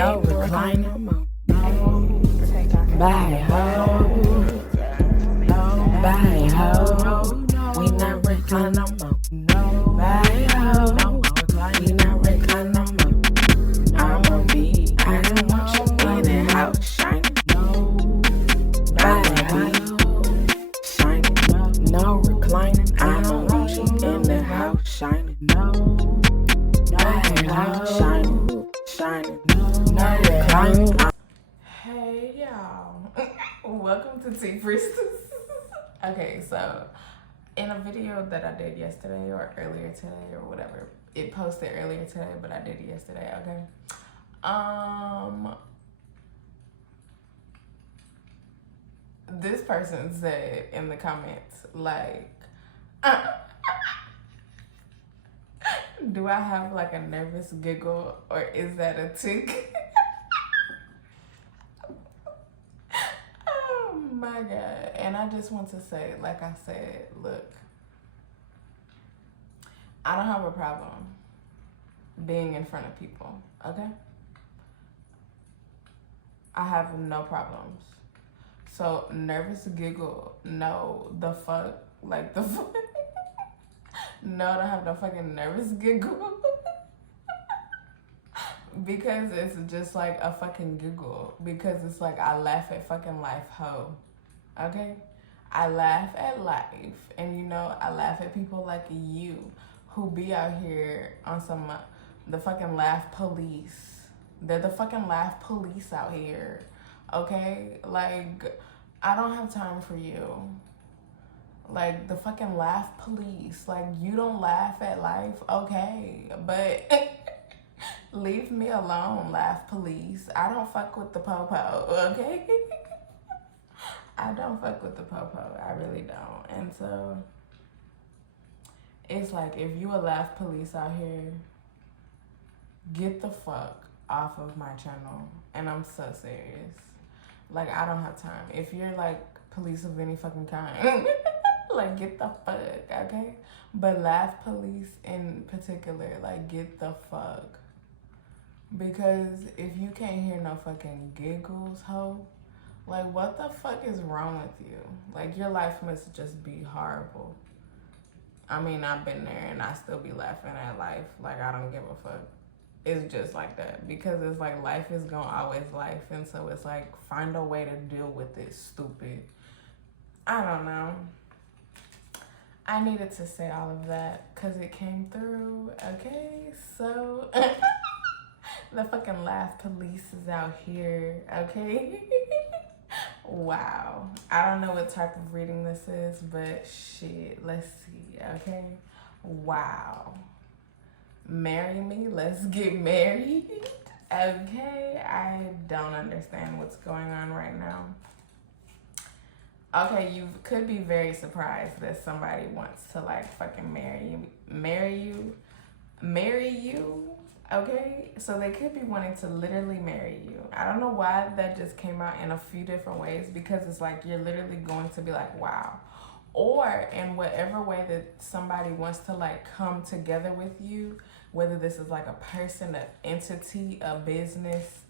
No recliner. Bye, ho. Bye, ho. We not recline no more. Bye, ho. We not recline no more. I don't want you in the house shining. Bye, ho. Shining. No reclining. I don't want you in the house shining. Bye, ho. Shining. No reclining. Hey y'all, welcome to Tea Priestess. Okay, so in a video that I did yesterday or earlier today or whatever, it posted earlier today, but I did it yesterday. Okay, this person said in the comments like, do I have like a nervous giggle or is that a tick? Oh my God. And I just want to say, like I said, look, I don't have a problem being in front of people, okay? I have no problems. So nervous giggle, no, the fuck, like the fuck. No, I don't have no fucking nervous giggle. Because it's just like a fucking giggle. Because it's like I laugh at fucking life, ho. Okay? I laugh at life. And you know, I laugh at people like you who be out here on some, the fucking laugh police. They're the fucking laugh police out here. Okay? Like, I don't have time for you. Like, the fucking laugh police. Like, you don't laugh at life? Okay. But leave me alone, laugh police. I don't fuck with the po-po, okay? I don't fuck with the po-po. I really don't. And so, it's like, if you a laugh police out here, get the fuck off of my channel. And I'm so serious. Like, I don't have time. If you're like police of any fucking kind, like, get the fuck, okay? But laugh police in particular, like, get the fuck. Because if you can't hear no fucking giggles, ho, like, what the fuck is wrong with you? Like, your life must just be horrible. I mean, I've been there and I still be laughing at life. Like, I don't give a fuck. It's just like that. Because it's like life is gonna always life. And so it's like, find a way to deal with it, stupid. I don't know. I needed to say all of that because it came through. Okay, so the fucking laugh police is out here. Okay. Wow. I don't know what type of reading this is, but shit, let's see. Okay. Wow. Marry me. Let's get married. Okay. I don't understand what's going on right now. Okay, you could be very surprised that somebody wants to like fucking marry you, okay? So they could be wanting to literally marry you. I don't know why that just came out in a few different ways, because it's like you're literally going to be like, wow. Or in whatever way that somebody wants to like come together with you, whether this is like a person, an entity, a business,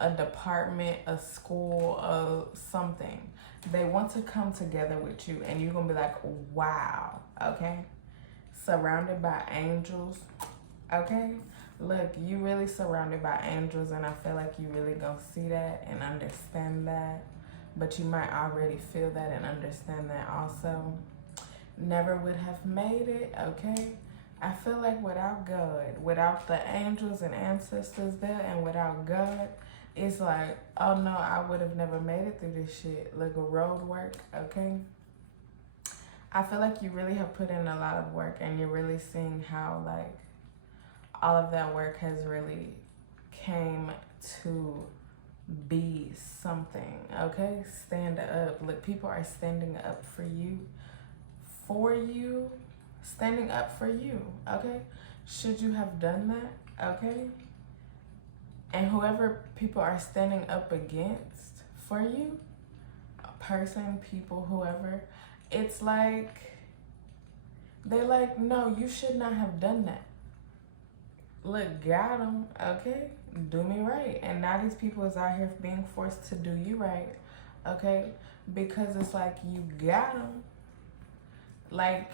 a department, a school, something. They want to come together with you and you're going to be like, wow, okay? Surrounded by angels, okay? Look, you really surrounded by angels and I feel like you really going to see that and understand that. But you might already feel that and understand that also. Never would have made it, okay? I feel like without God, without the angels and ancestors there and without God, it's like, oh no, I would have never made it through this shit. Like a road work, okay? I feel like you really have put in a lot of work and you're really seeing how like all of that work has really came to be something, okay? Stand up. Look, people are standing up for you, standing up for you, okay? Should you have done that, okay? And whoever people are standing up against for you, a person, people, whoever, it's like, they're like, no, you should not have done that. look, got them, okay? Do me right. And now these people is out here being forced to do you right, okay? Because it's like you got them. Like,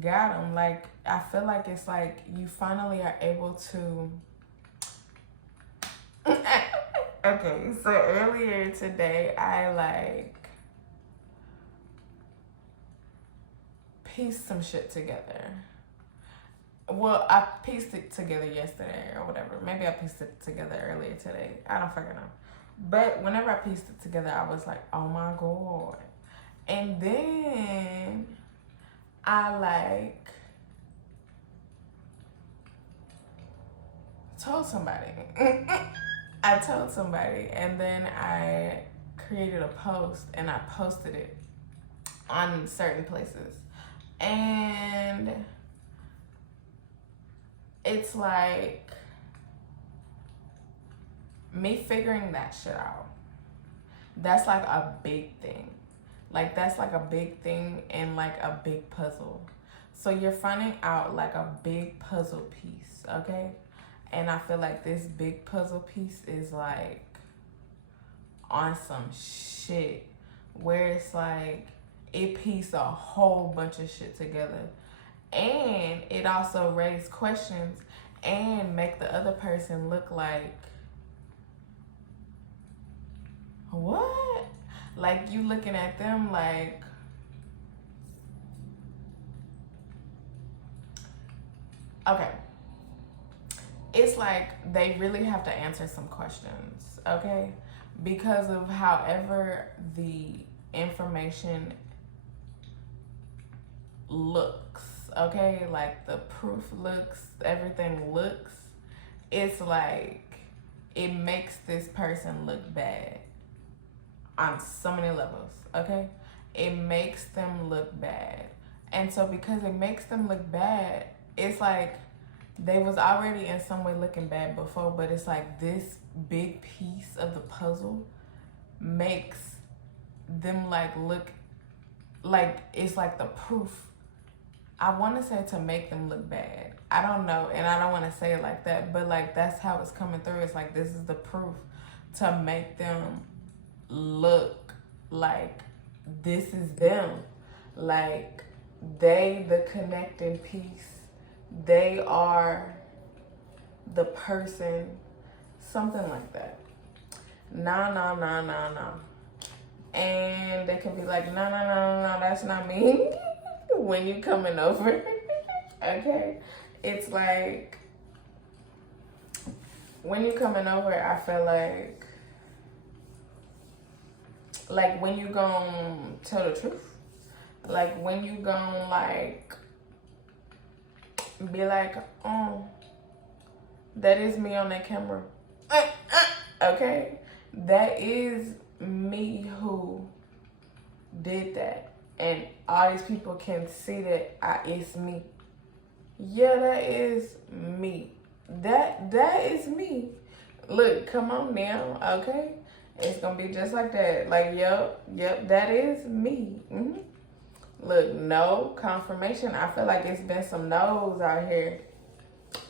got them. Like, I feel like it's like you finally are able to... Okay, so earlier today, I, like, pieced some shit together. Well, I pieced it together yesterday or whatever. Maybe I pieced it together earlier today. I don't fucking know. But whenever I pieced it together, I was like, oh my God. And then I like told somebody. I told somebody, and then I created a post and I posted it on certain places. And it's like me figuring that shit out. That's like a big thing. Like, that's like a big thing and like a big puzzle. So you're finding out like a big puzzle piece, okay? And I feel like this big puzzle piece is like on some shit where it's like it pieced a whole bunch of shit together. And it also raised questions and make the other person look like, what? Like, you looking at them like, okay. It's like they really have to answer some questions, okay? Because of however the information looks, okay? Like the proof looks, everything looks. It's like it makes this person look bad on so many levels, okay? It makes them look bad. And so because it makes them look bad, it's like they was already in some way looking bad before, but it's like this big piece of the puzzle makes them like look like it's like the proof. I want to say to make them look bad. I don't know, and I don't want to say it like that, but like that's how it's coming through. It's like this is the proof to make them look like this is them. Like they the connecting piece. They are the person, something like that. Nah. And they can be like, no, that's not me. When you coming over, okay? It's like, when you coming over, I feel like when you gonna tell the truth. Like when you gonna like, be like, oh, that is me on that camera. Okay? That is me who did that. And all these people can see that it's me. Yeah, that is me. That is me. Look, come on now, okay? It's gonna be just like that. Like, yep, that is me. Mm-hmm. Look, no confirmation. I feel like it's been some no's out here.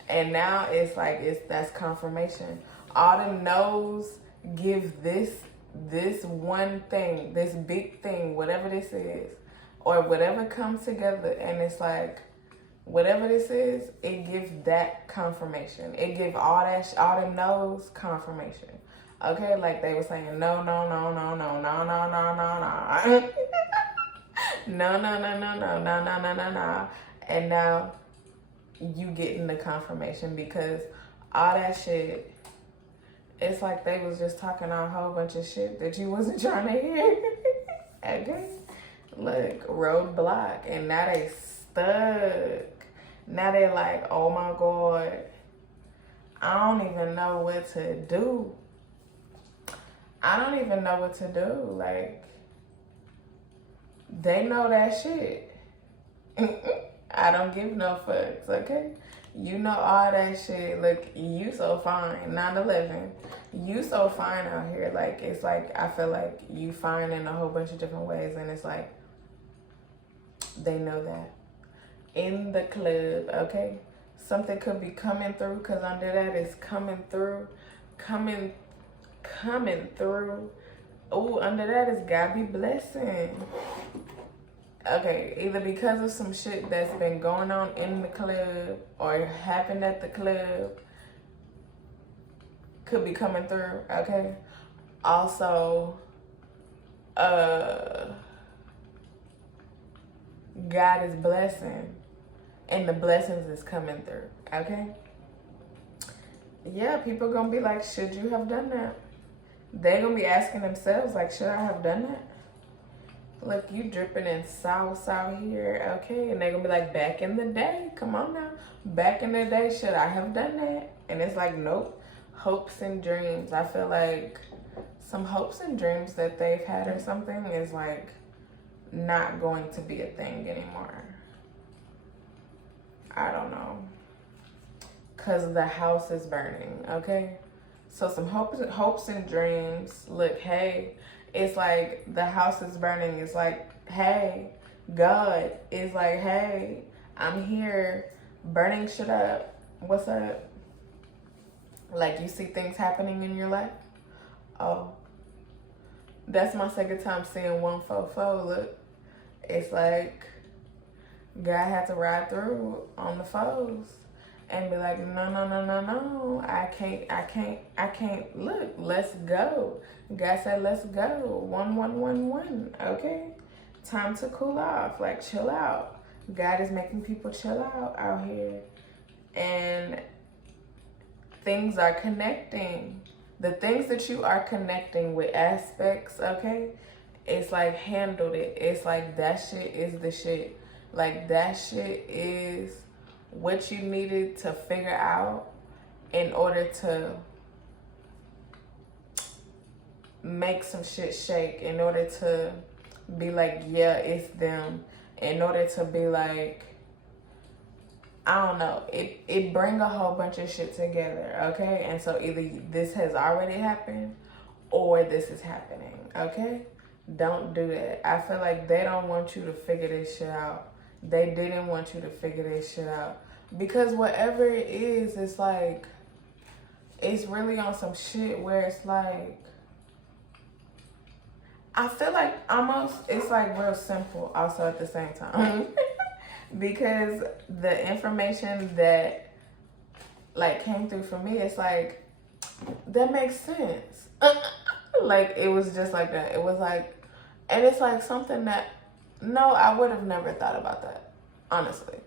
And now it's like that's confirmation. All the no's give this one thing, this big thing, whatever this is, or whatever comes together, and it's like whatever this is, it gives that confirmation. It gives all the no's confirmation. Okay, like they were saying no. No. And now you getting the confirmation because all that shit, it's like they was just talking a whole bunch of shit that you wasn't trying to hear. Okay? Look, roadblock. And now they stuck. Now they like, oh my God, I don't even know what to do. I don't even know what to do. Like, they know that shit. I don't give no fucks, okay? You know all that shit. Look, you so fine. 9/11. You so fine out here. Like, it's like, I feel like you fine in a whole bunch of different ways. And it's like, they know that. In the club, okay? Something could be coming through, because under that is coming through. Coming through. Oh, under that is God be blessing. Okay, either because of some shit that's been going on in the club or happened at the club, could be coming through, okay? Also, God is blessing, and the blessings is coming through, okay? Yeah, people gonna be like, should you have done that? They gonna be asking themselves, like, should I have done that? Look, you dripping in sauce out here, okay? And they gonna be like, back in the day, come on now. Back in the day, should I have done that? And it's like, nope. Hopes and dreams. I feel like some hopes and dreams that they've had or something is like not going to be a thing anymore. I don't know. Cause the house is burning, okay? So some hopes and dreams. Look, hey, it's like the house is burning. It's like, hey, God is like, hey, I'm here burning shit up. What's up? Like, you see things happening in your life? Oh, that's my second time seeing 144. Look, it's like God had to ride through on the foes and be like, no, I can't. Look, let's go. God said, let's go. 1111. Okay, time to cool off. Like, chill out. God is making people chill out here, and things are connecting. The things that you are connecting with aspects, okay? It's like, handled it. It's like, that shit is the shit. Like, that shit is what you needed to figure out in order to make some shit shake, in order to be like, yeah, it's them, in order to be like, I don't know, it bring a whole bunch of shit together, okay? And so either this has already happened or this is happening, okay? Don't do that. I feel like they don't want you to figure this shit out. They didn't want you to figure this shit out. Because whatever it is, it's like, it's really on some shit where it's like, I feel like almost, it's like real simple also at the same time. Because the information that like came through for me, it's like, that makes sense. Like, it was just like that. It was like, and it's like something that, no, I would have never thought about that, honestly.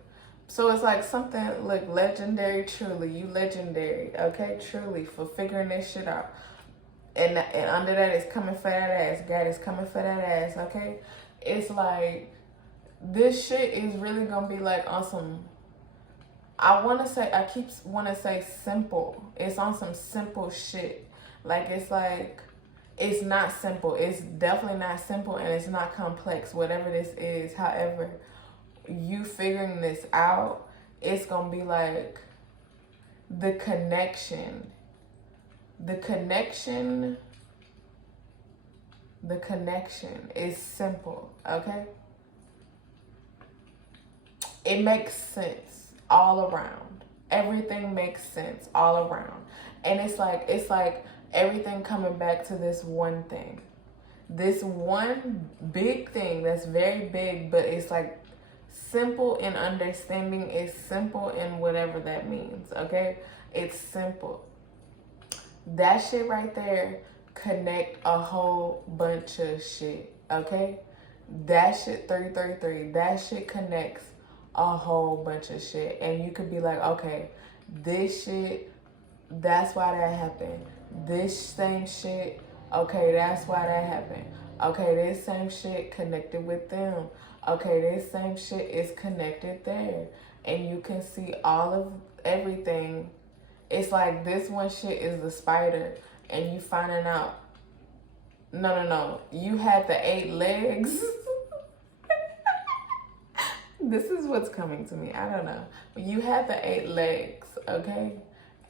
So it's like something, look, legendary, truly, you legendary, okay, truly, for figuring this shit out. And under that is coming for that ass. God is coming for that ass, okay? It's like, this shit is really gonna be like on some, I keep wanna say simple. It's on some simple shit. Like, it's like, it's not simple. It's definitely not simple, and it's not complex, whatever this is. However, you figuring this out, it's gonna be like the connection is simple, okay? It makes sense all around. Everything makes sense all around. And it's like everything coming back to this one thing. This one big thing that's very big, but it's like simple in understanding. It's simple in whatever that means, okay? It's simple. That shit right there connect a whole bunch of shit, okay? That shit, 333, that shit connects a whole bunch of shit. And you could be like, okay, this shit, that's why that happened. This same shit, okay, that's why that happened. Okay, this same shit connected with them. Okay, this same shit is connected there. And you can see all of everything. It's like this one shit is the spider, and you finding out, no, you had the 8 legs. This is what's coming to me. I don't know. You had the 8 legs, okay?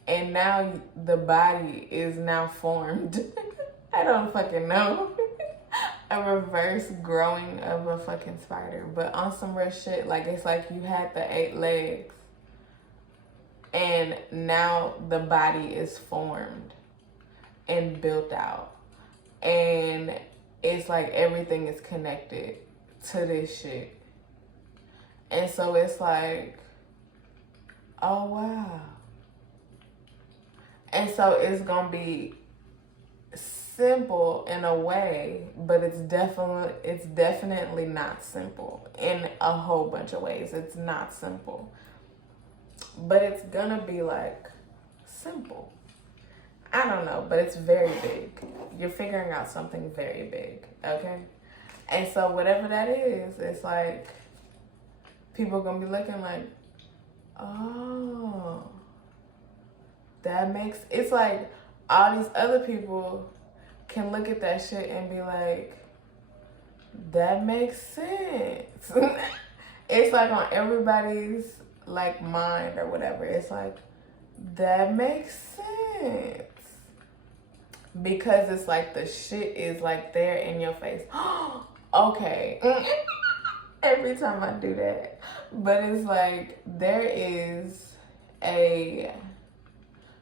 And now the body is now formed. I don't fucking know. A reverse growing of a fucking spider. But on some real shit, like, it's like you had the 8 legs. And now the body is formed and built out. And it's like everything is connected to this shit. And so it's like, oh wow. And so it's gonna be simple in a way, but it's definitely not simple in a whole bunch of ways. It's not simple, but it's gonna be like simple. I don't know, but it's very big. You're figuring out something very big, okay? And so whatever that is, it's like people are gonna be looking like, oh, that makes, it's like all these other people can look at that shit and be like, that makes sense. It's like on everybody's like mind or whatever. It's like, that makes sense. Because it's like the shit is like there in your face. Okay. Every time I do that. But it's like there is a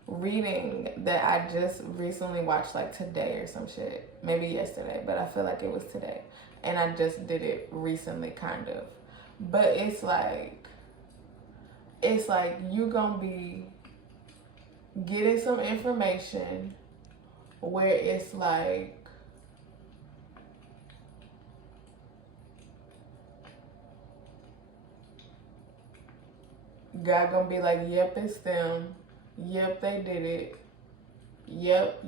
reading that I just recently watched, like today or some shit. Maybe yesterday, but I feel like it was today. And I just did it recently, kind of. But it's like you gonna be getting some information where it's like, God gonna be like, yep, it's them. Yep, they did it. Yep.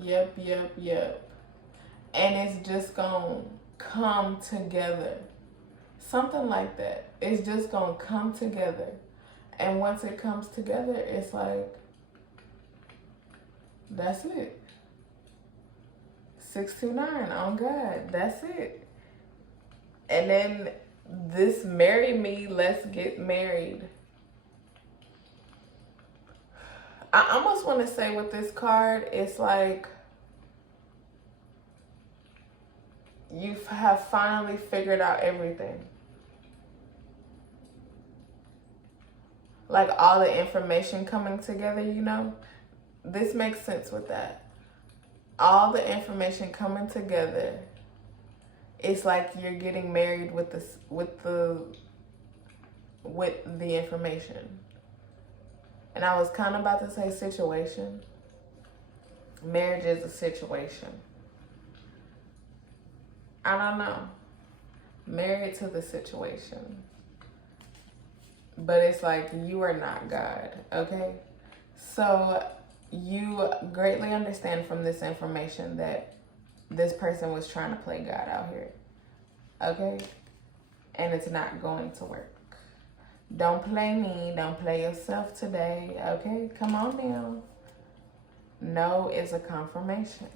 And it's just gonna come together. Something like that. It's just gonna come together. And once it comes together, it's like, that's it. 629 on God. That's it. And then this marry me, let's get married. I almost want to say with this card, it's like you have finally figured out everything. Like all the information coming together, you know? This makes sense with that. All the information coming together. It's like you're getting married with the information. And I was kind of about to say situation. Marriage is a situation. I don't know. Married to the situation. But it's like you are not God, okay? So you greatly understand from this information that this person was trying to play God out here, okay? And it's not going to work. Don't play me. Don't play yourself today, okay? Come on now. No is a confirmation.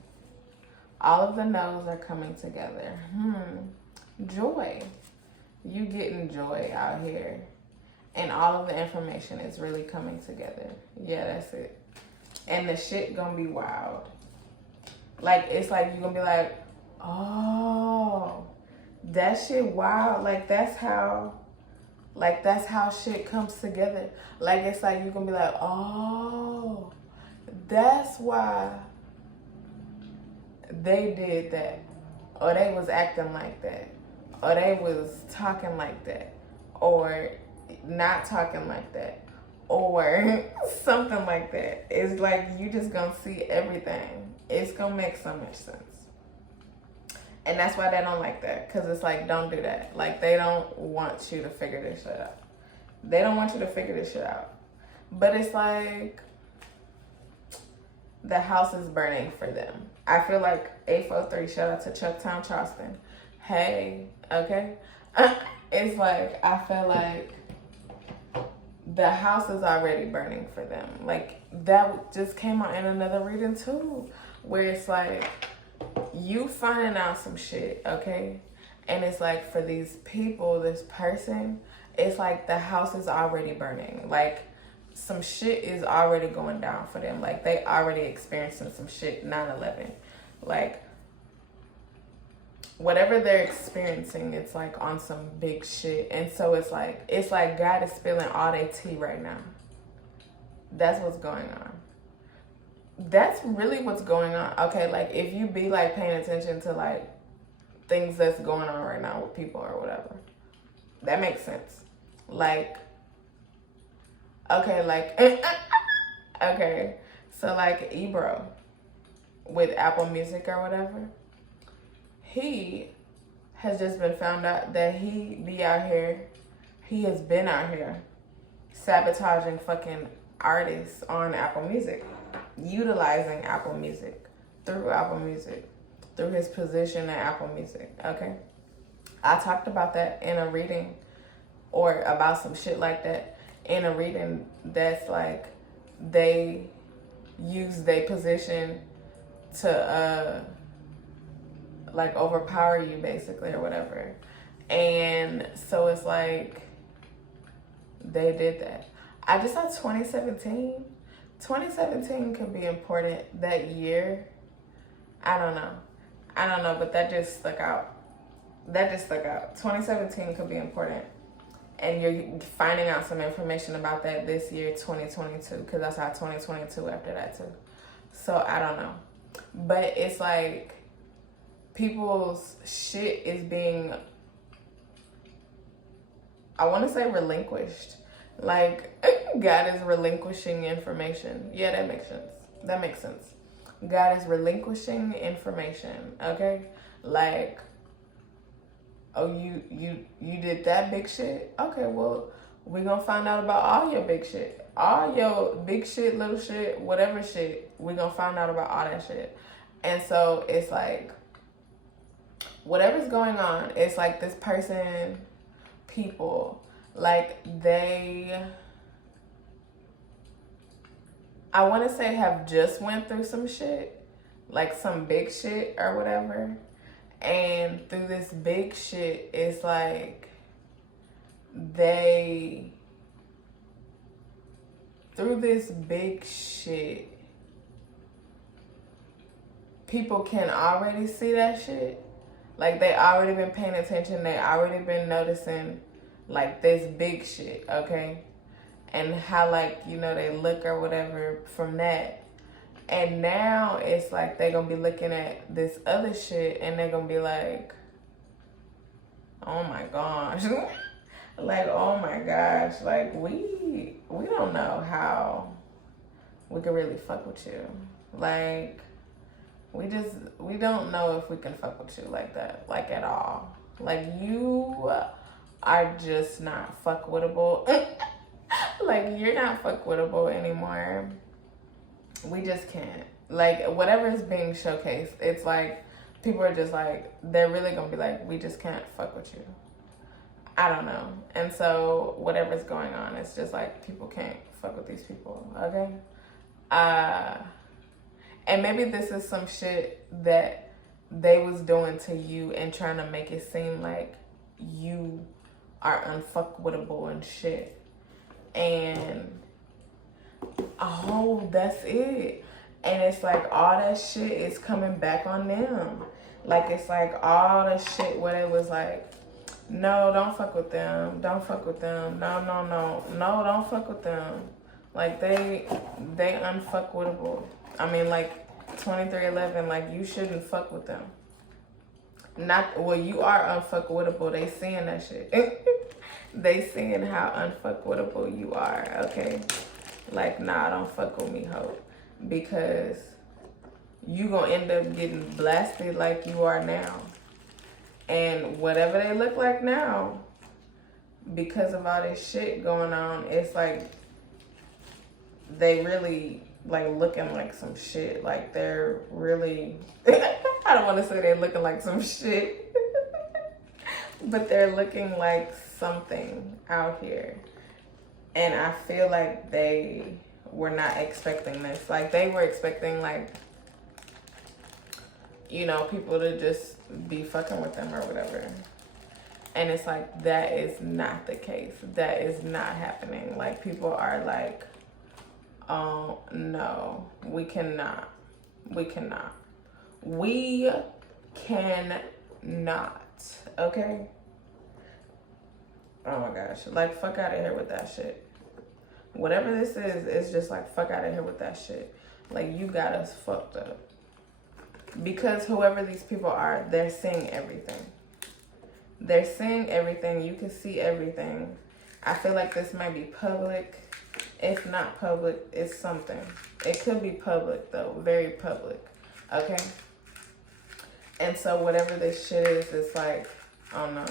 All of the no's are coming together. Joy. You getting joy out here. And all of the information is really coming together. Yeah, that's it. And the shit gonna be wild. Like, it's like you're gonna be like, oh, that shit wild. Like, that's how shit comes together. Like, it's like you're gonna be like, oh, that's why they did that. Or they was acting like that. Or they was talking like that. Or not talking like that. Or something like that. It's like you just gonna see everything. It's gonna make so much sense. And that's why they don't like that. Because it's like, don't do that. Like, they don't want you to figure this shit out. They don't want you to figure this shit out. But it's like, the house is burning for them. I feel like 843, shout out to Chuck Town Charleston. Hey, okay? It's like, I feel like the house is already burning for them. Like, that just came out in another reading too. Where it's like, you finding out some shit, okay? And it's like, for these people, this person, it's like the house is already burning. Like, some shit is already going down for them. Like, they already experiencing some shit 9/11. Like, whatever they're experiencing, it's like on some big shit. And so it's like God is spilling all their tea right now. That's what's going on. That's really what's going on. Okay, like if you be like paying attention to like things that's going on right now with people or whatever, that makes sense. Like, okay, like, okay, so like Ebro with Apple Music or whatever, he has just been found out that he be out here, he has been out here sabotaging fucking artists on Apple Music, utilizing Apple Music, through his position at Apple Music, okay? I talked about that in a reading, or about some shit like that in a reading that's like they use their position to like overpower you basically or whatever. And so it's like they did that. I just thought 2017 could be important that year. I don't know, but that just stuck out. 2017 could be important. And you're finding out some information about that this year, 2022, because I saw 2022 after that too. So I don't know. But it's like people's shit is being, I want to say relinquished. Like God is relinquishing information. Yeah, that makes sense. God is relinquishing information, okay? Like, oh, you did that big shit? Okay, well, we're gonna find out about all your big shit. All your big shit, little shit, whatever shit, we're gonna find out about all that shit. And so it's like, whatever's going on, it's like this person, people, like they, I want to say have just went through some shit, like some big shit or whatever. And through this big shit, it's like through this big shit, people can already see that shit. Like they already been paying attention. They already been noticing like this big shit, okay? And how like, you know, they look or whatever from that. And now it's like they're going to be looking at this other shit and they're going to be like, oh my gosh. Like, oh my gosh. Like, we don't know how we can really fuck with you. Like, we don't know if we can fuck with you like that. Like, at all. Like, you are just not fuck-wittable. Like, you're not fuck-wittable anymore. We just can't. Like, whatever is being showcased, it's like, people are just like, they're really gonna be like, we just can't fuck with you. I don't know. And so, whatever's going on, it's just like, people can't fuck with these people, okay? And maybe this is some shit that they was doing to you and trying to make it seem like you are unfuckwittable and shit. And oh, that's it. And it's like all that shit is coming back on them. Like it's like all the shit where it was like, no, don't fuck with them. Don't fuck with them. No, don't fuck with them. Like they unfuckwittable. I mean, like 2311, like you shouldn't fuck with them. Not, well, you are unfuckwittable. They seeing that shit. They seeing how unfuckwittable you are, okay? Like, nah, don't fuck with me, ho. Because you gonna end up getting blasted like you are now. And whatever they look like now, because of all this shit going on, it's like they really like looking like some shit. Like they're really, I don't want to say they're looking like some shit, but they're looking like something out here. And I feel like they were not expecting this. Like they were expecting like, you know, people to just be fucking with them or whatever. And it's like, that is not the case. That is not happening. Like people are like, oh no, we cannot. We cannot. We cannot. Okay? Oh my gosh. Like, fuck out of here with that shit. Whatever this is, it's just like, fuck out of here with that shit. Like, you got us fucked up. Because whoever these people are, they're seeing everything. They're seeing everything. You can see everything. I feel like this might be public. If not public, it's something. It could be public, though. Very public. Okay? And so whatever this shit is, it's like, oh, no.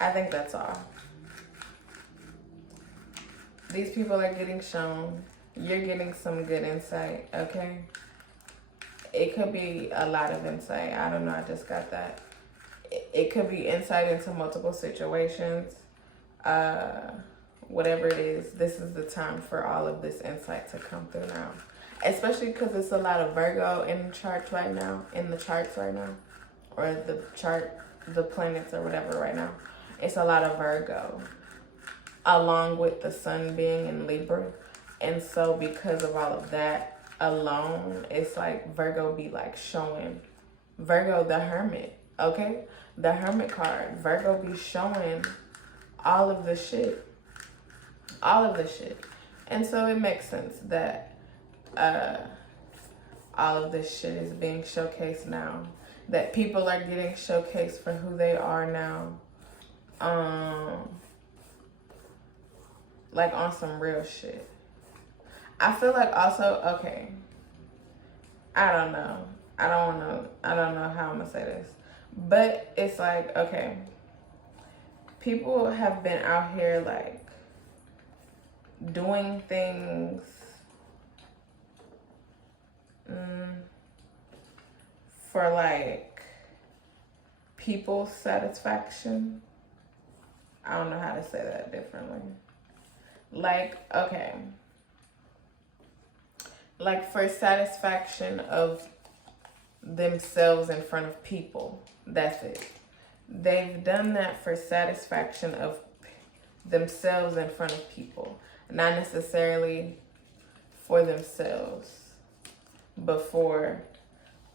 I think that's all. These people are getting shown. You're getting some good insight, okay? It could be a lot of insight. I don't know. I just got that. It could be insight into multiple situations. Whatever it is, this is the time for all of this insight to come through now. Especially because it's a lot of Virgo in the charts right now. Or the planets or whatever right now. It's a lot of Virgo. Along with the sun being in Libra. And so because of all of that alone, it's like Virgo be like showing. Virgo the Hermit, okay? The Hermit card. Virgo be showing all of the shit. All of the shit. And so it makes sense that all of this shit is being showcased now. That people are getting showcased for who they are now. Like on some real shit. I feel like also, okay, I don't know how I'm gonna say this, but it's like, okay, people have been out here like doing things for like people's satisfaction. I don't know how to say that differently. Like, okay. Like for satisfaction of themselves in front of people. That's it. They've done that for satisfaction of themselves in front of people. Not necessarily for themselves. But for,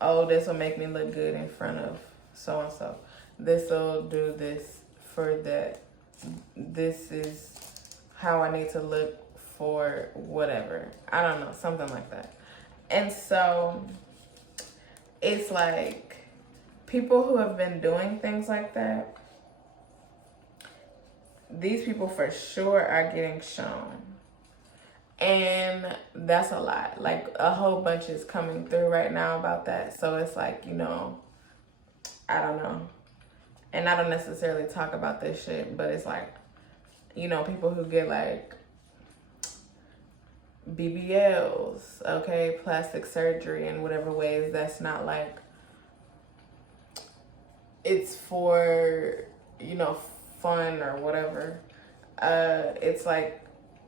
oh, this will make me look good in front of so-and-so. This will do this for that. This is how I need to look for whatever. I don't know, something like that. And so it's like people who have been doing things like that, these people for sure are getting shown. And that's a lot. Like a whole bunch is coming through right now about that. So it's like, you know, I don't know. And I don't necessarily talk about this shit, but it's like, you know, people who get like BBLs, okay, plastic surgery in whatever ways that's not like, it's for, you know, fun or whatever. It's like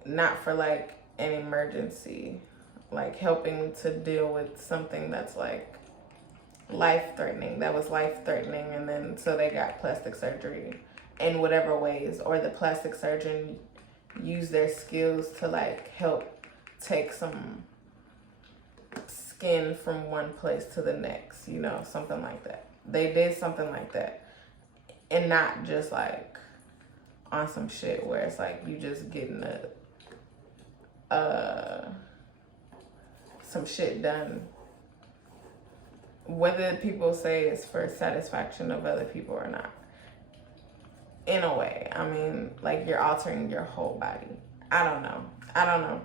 not for like an emergency, like helping to deal with something that's like life-threatening, that was life-threatening, and then so they got plastic surgery in whatever ways, or the plastic surgeon used their skills to like help take some skin from one place to the next, you know, something like that. They did something like that, and not just like on some shit where it's like you just getting some shit done, whether people say it's for satisfaction of other people or not. In a way, I mean, like you're altering your whole body. I don't know.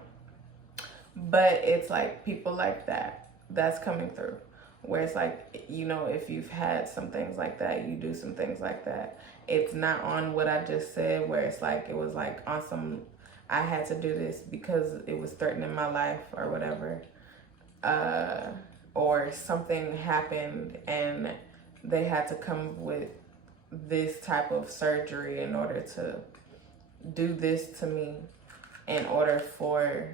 But it's like people like that, that's coming through. Where it's like, you know, if you've had some things like that, you do some things like that. It's not on what I just said, where it's like, it was like on some, I had to do this because it was threatening my life or whatever. Or something happened and they had to come with this type of surgery in order to do this to me in order for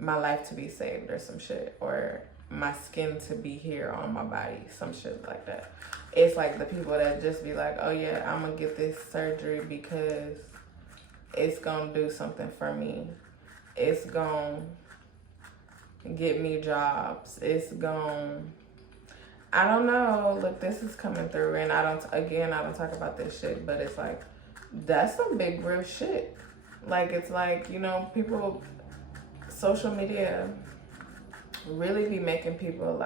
my life to be saved or some shit, or my skin to be here on my body, some shit like that. It's like the people that just be like, oh yeah, I'm gonna get this surgery because it's gonna do something for me. It's gonna get me jobs. It's gonna, I don't know. Look, this is coming through, and I don't talk about this shit, but it's like, that's some big real shit. Like, it's like, you know, people, social media really be making people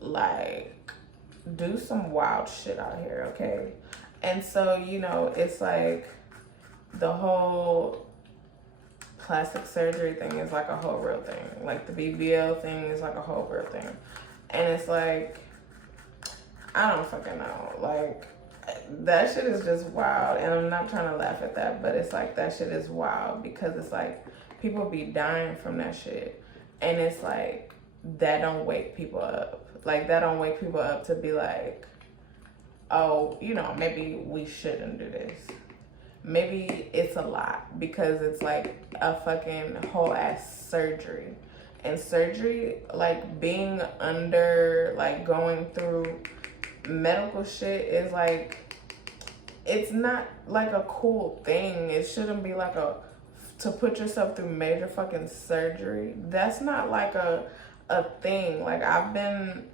like do some wild shit out here, okay? And so, you know, it's like the whole plastic surgery thing is like a whole real thing. Like the BBL thing is like a whole real thing. And it's like, I don't fucking know. Like, that shit is just wild. And I'm not trying to laugh at that, but it's like, that shit is wild because it's like, people be dying from that shit. And it's like, that don't wake people up. Like, that don't wake people up to be like, oh, you know, maybe we shouldn't do this. Maybe it's a lot because it's like a fucking whole ass surgery. And surgery, like being under, like going through medical shit is like, it's not like a cool thing. It shouldn't be like to put yourself through major fucking surgery. That's not like a thing. Like, I've been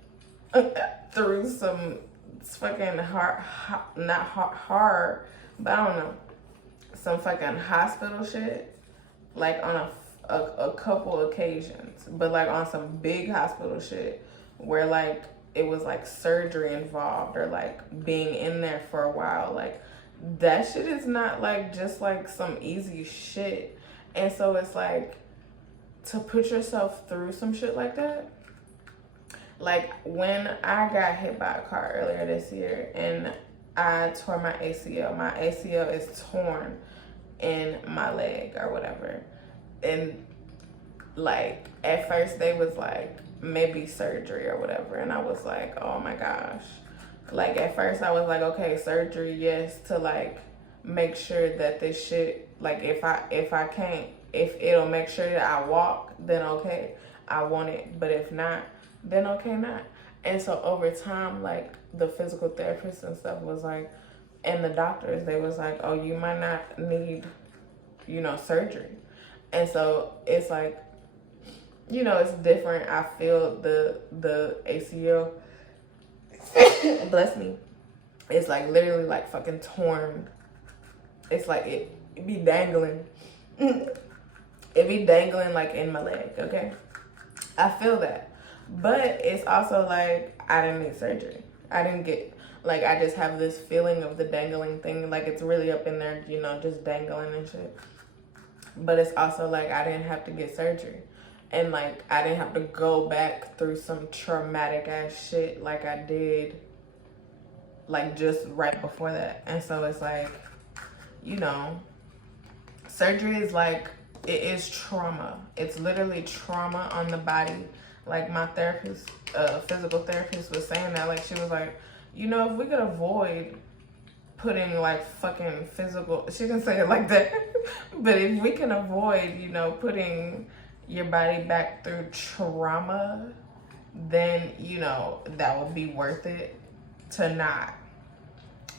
through some fucking not hard, but I don't know, some fucking hospital shit, like on a couple occasions, but like on some big hospital shit where like it was like surgery involved or like being in there for a while. Like, that shit is not like just like some easy shit. And so it's like, to put yourself through some shit like that. Like, when I got hit by a car earlier this year and I tore my ACL is torn in my leg or whatever. And like, at first they was like, maybe surgery or whatever. And I was like, oh my gosh. Like, at first I was like, okay, surgery, yes, to like make sure that this shit, like if it'll make sure that I walk, then okay, I want it. But if not, then okay, not. And so over time, like the physical therapists and stuff was like, and the doctors, they was like, oh, you might not need, you know, surgery. And so it's like, you know, it's different. I feel the ACL, bless me, it's like literally like fucking torn. It's like it be dangling. It be dangling like in my leg, okay? I feel that. But it's also like, I didn't need surgery. I didn't get, like, I just have this feeling of the dangling thing. Like, it's really up in there, you know, just dangling and shit. But it's also like, I didn't have to get surgery. And like, I didn't have to go back through some traumatic ass shit like I did, like just right before that. And so it's like, you know, surgery is like, it is trauma. It's literally trauma on the body. Like, my therapist, physical therapist was saying that, like, she was like, you know, if we could avoid putting like fucking physical, she didn't say it like that, but if we can avoid, you know, putting your body back through trauma, then, you know, that would be worth it to not.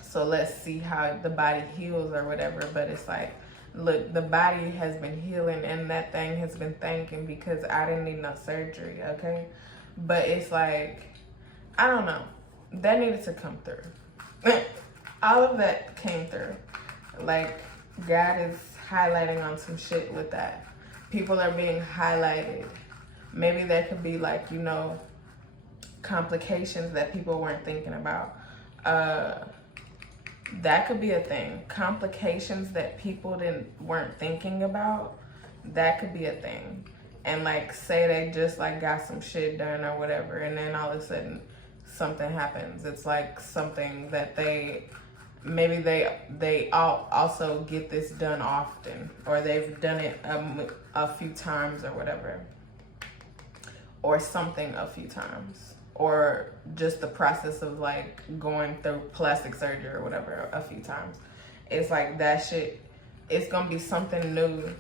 So let's see how the body heals or whatever. But it's like, look, the body has been healing and that thing has been thanking because I didn't need no surgery, okay? But it's like, I don't know. That needed to come through. All of that came through. Like, God is highlighting on some shit with that. People are being highlighted. Maybe there could be like, you know, complications that people weren't thinking about. That could be a thing. Complications that people weren't thinking about, that could be a thing. And like, say they just like got some shit done or whatever, and then all of a sudden something happens. It's like something that maybe they also get this done often, or they've done it a few times or whatever, or something a few times, or just the process of like going through plastic surgery or whatever a few times. It's like, that shit, it's gonna be something new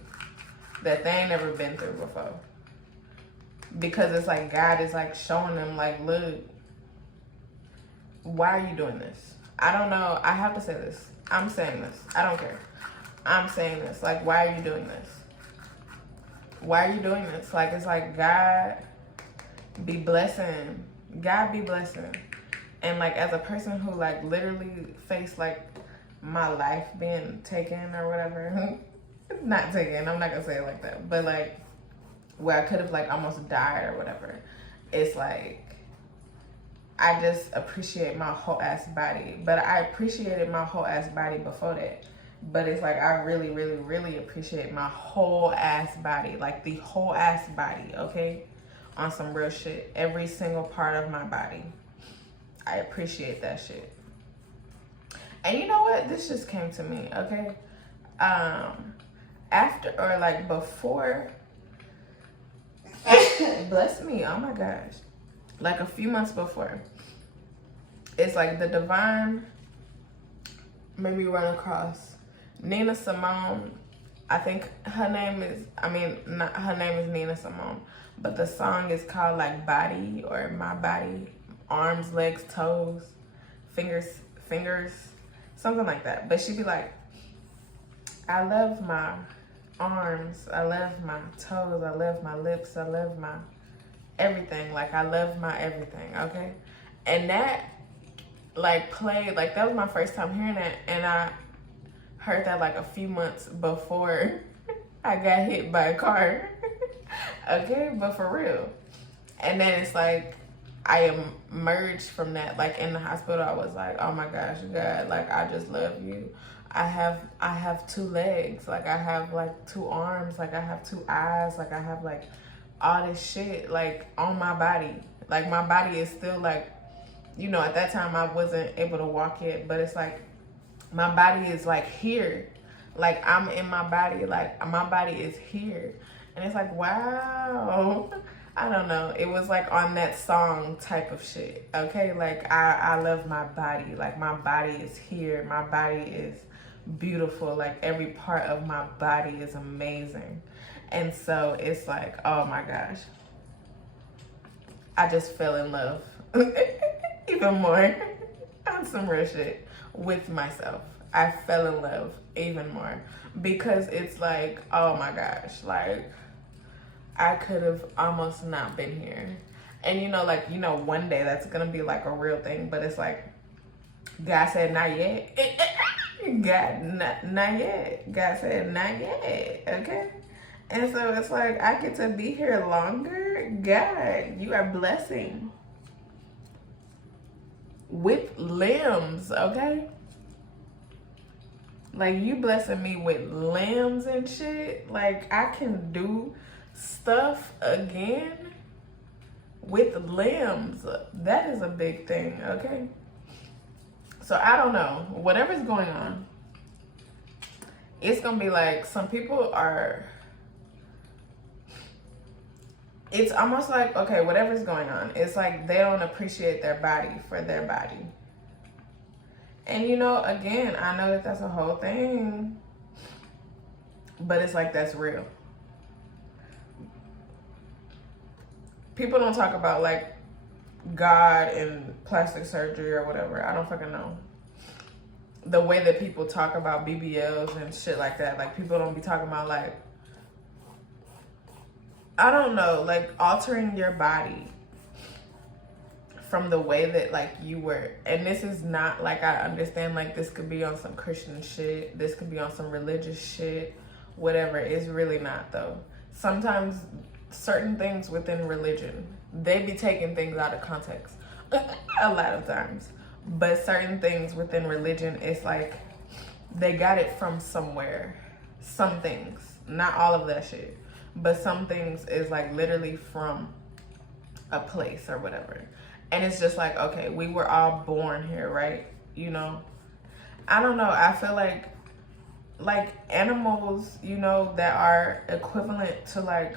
that they ain't never been through before, because it's like God is like showing them like, look, why are you doing this? I don't know. I have to say this. I'm saying this. I don't care. I'm saying this. Like, why are you doing this? Why are you doing this? Like, it's like God be blessing. God be blessing. And like as a person who like literally faced like my life being taken or whatever, not taken, I'm not gonna say it like that, but like where I could have like almost died or whatever, it's like I just appreciate my whole ass body. But I appreciated my whole ass body before that. But it's like I really, really, really appreciate my whole ass body. Like the whole ass body, okay? On some real shit. Every single part of my body. I appreciate that shit. And you know what? This just came to me, okay? After or like before, bless me, oh my gosh. Like a few months before, it's like the divine made me run across Nina Simone. I think her name is, not her name is Nina Simone, but the song is called like Body or My Body, arms, legs, toes, fingers, something like that. But she'd be like, I love my arms, I love my toes, I love my lips, I love my everything. Like I love my everything, okay? And that like played, like that was my first time hearing that, and I heard that like a few months before I got hit by a car. Okay, but for real. And then it's like I emerged from that, like in the hospital. I was like, oh my gosh, God, like I just love you. I have 2 legs, like I have like 2 arms, like I have 2 eyes, like I have like all this shit like on my body. Like my body is still like, you know, at that time I wasn't able to walk yet, but it's like my body is like here. Like I'm in my body, like my body is here. And it's like, wow. I don't know. It was like on that song type of shit. Okay, like I love my body. Like my body is here. My body is beautiful. Like every part of my body is amazing. And so it's like, oh my gosh, I just fell in love even more on some real shit with myself. I fell in love even more because it's like, oh my gosh, like I could have almost not been here. And you know, like, you know, one day that's gonna be like a real thing, but it's like, God said not yet. God, not yet. God said not yet, okay? And so it's like, I get to be here longer. God, you are blessing with limbs, okay? Like, you blessing me with limbs and shit. Like, I can do stuff again with limbs. That is a big thing, okay? So, I don't know. Whatever's going on, it's gonna be like, some people are... It's almost like, okay, whatever's going on, it's like they don't appreciate their body for their body. And you know, again, I know that that's a whole thing, but it's like, that's real. People don't talk about like God and plastic surgery or whatever. I don't fucking know. The way that people talk about BBLs and shit like that, like people don't be talking about like, I don't know, like altering your body from the way that like you were. And this is not like, I understand like this could be on some Christian shit, this could be on some religious shit, whatever. It's really not though. Sometimes certain things within religion, they be taking things out of context a lot of times. But certain things within religion, it's like they got it from somewhere. Some things, not all of that shit. But some things is like literally from a place or whatever. And it's just like, okay, we were all born here, right? You know? I don't know. I feel like animals, you know, that are equivalent to like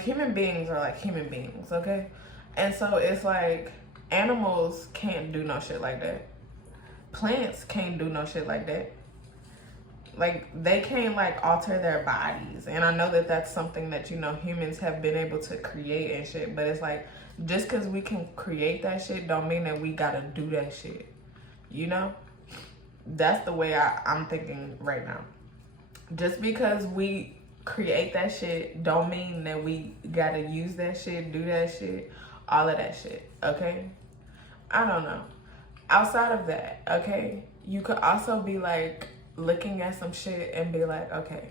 human beings are like human beings, okay? And so it's like animals can't do no shit like that. Plants can't do no shit like that. Like, they can't, like, alter their bodies. And I know that that's something that, you know, humans have been able to create and shit. But it's like, just because we can create that shit don't mean that we gotta do that shit. You know? That's the way I'm thinking right now. Just because we create that shit don't mean that we gotta use that shit, do that shit, all of that shit, okay? I don't know. Outside of that, okay, you could also be like looking at some shit and be like, okay,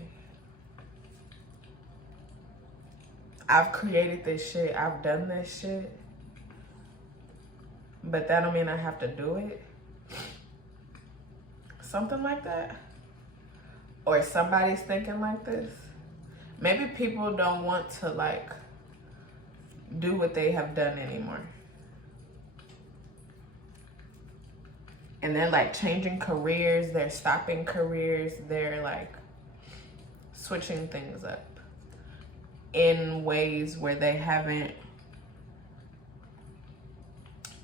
I've created this shit, I've done this shit, but that don't mean I have to do it. Something like that. Or somebody's thinking like this. Maybe people don't want to like do what they have done anymore. And they're like changing careers, they're stopping careers, they're like switching things up in ways where they haven't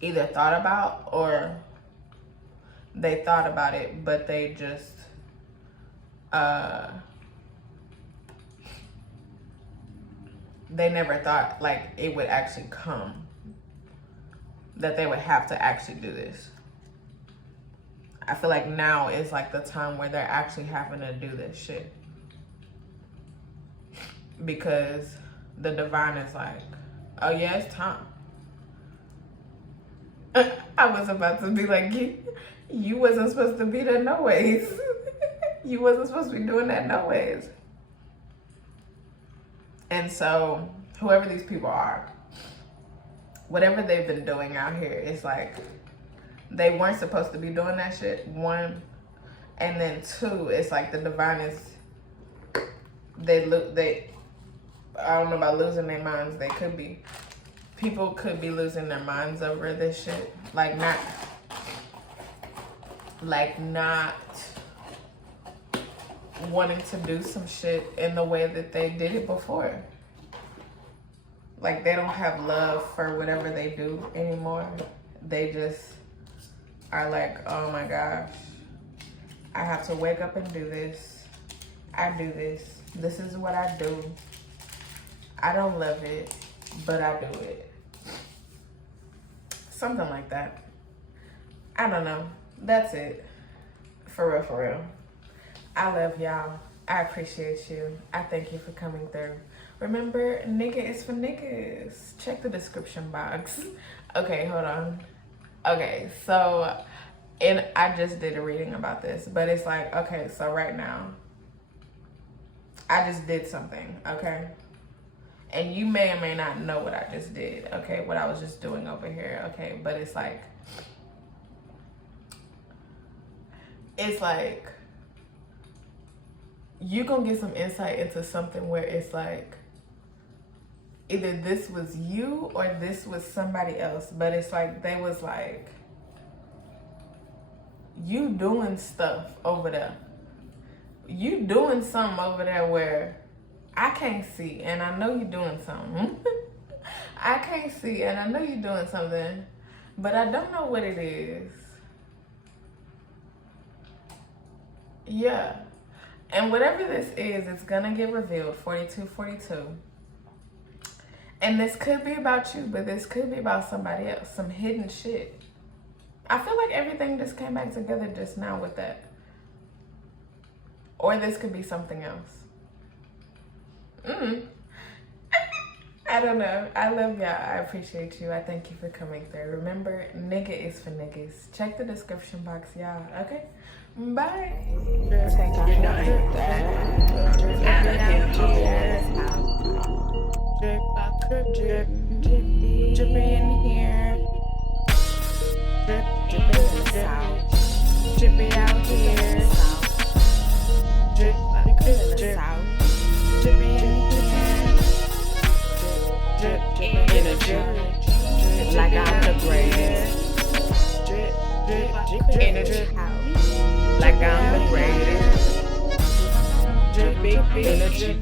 either thought about, or they thought about it, but they just they never thought like it would actually come, that they would have to actually do this. I feel like now is like the time where they're actually having to do this shit, because the divine is like, oh yeah, it's time. I was about to be like, you wasn't supposed to be there no ways. You wasn't supposed to be doing that no ways. And so whoever these people are, whatever they've been doing out here, it's like they weren't supposed to be doing that shit, one. And then two, it's like the divine is, they I don't know about losing their minds. They could be, people could be losing their minds over this shit. Like not wanting to do some shit in the way that they did it before. Like they don't have love for whatever they do anymore. They just are like, oh my gosh, I have to wake up and do this. I do this. This is what I do. I don't love it, but I do it. Something like that. I don't know. That's it. For real, for real. I love y'all. I appreciate you. I thank you for coming through. Remember, nigga is for niggas. Check the description box. Okay, hold on. Okay, so, and I just did a reading about this, but it's like, okay, so right now, I just did something, okay? And you may or may not know what I just did, okay? What I was just doing over here, okay? But it's like you gonna get some insight into something where it's like either this was you or this was somebody else, but it's like they was like, you doing stuff over there. You doing something over there where I can't see, and I know you're doing something. I can't see, and I know you're doing something, but I don't know what it is. Yeah. And whatever this is, it's gonna get revealed, 4242. And this could be about you, but this could be about somebody else, some hidden shit. I feel like everything just came back together just now with that. Or this could be something else. I don't know. I love y'all. I appreciate you. I thank you for coming through. Remember, nigga is for niggas. Check the description box, y'all. Okay? Bye. Drippy in here. Drippy out. Drippy out here. Drip out. Drippy in here. Drip in a drip. Like I'm the greatest. Drip in a drip. Like I'm the greatest. Drip in a drip.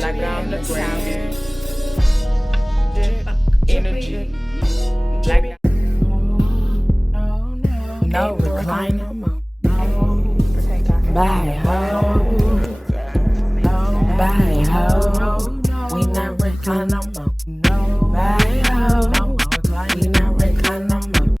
Like I'm the greatest. Drip energy. Like no recline no more. Bye ho. Bye ho. We not recline no more.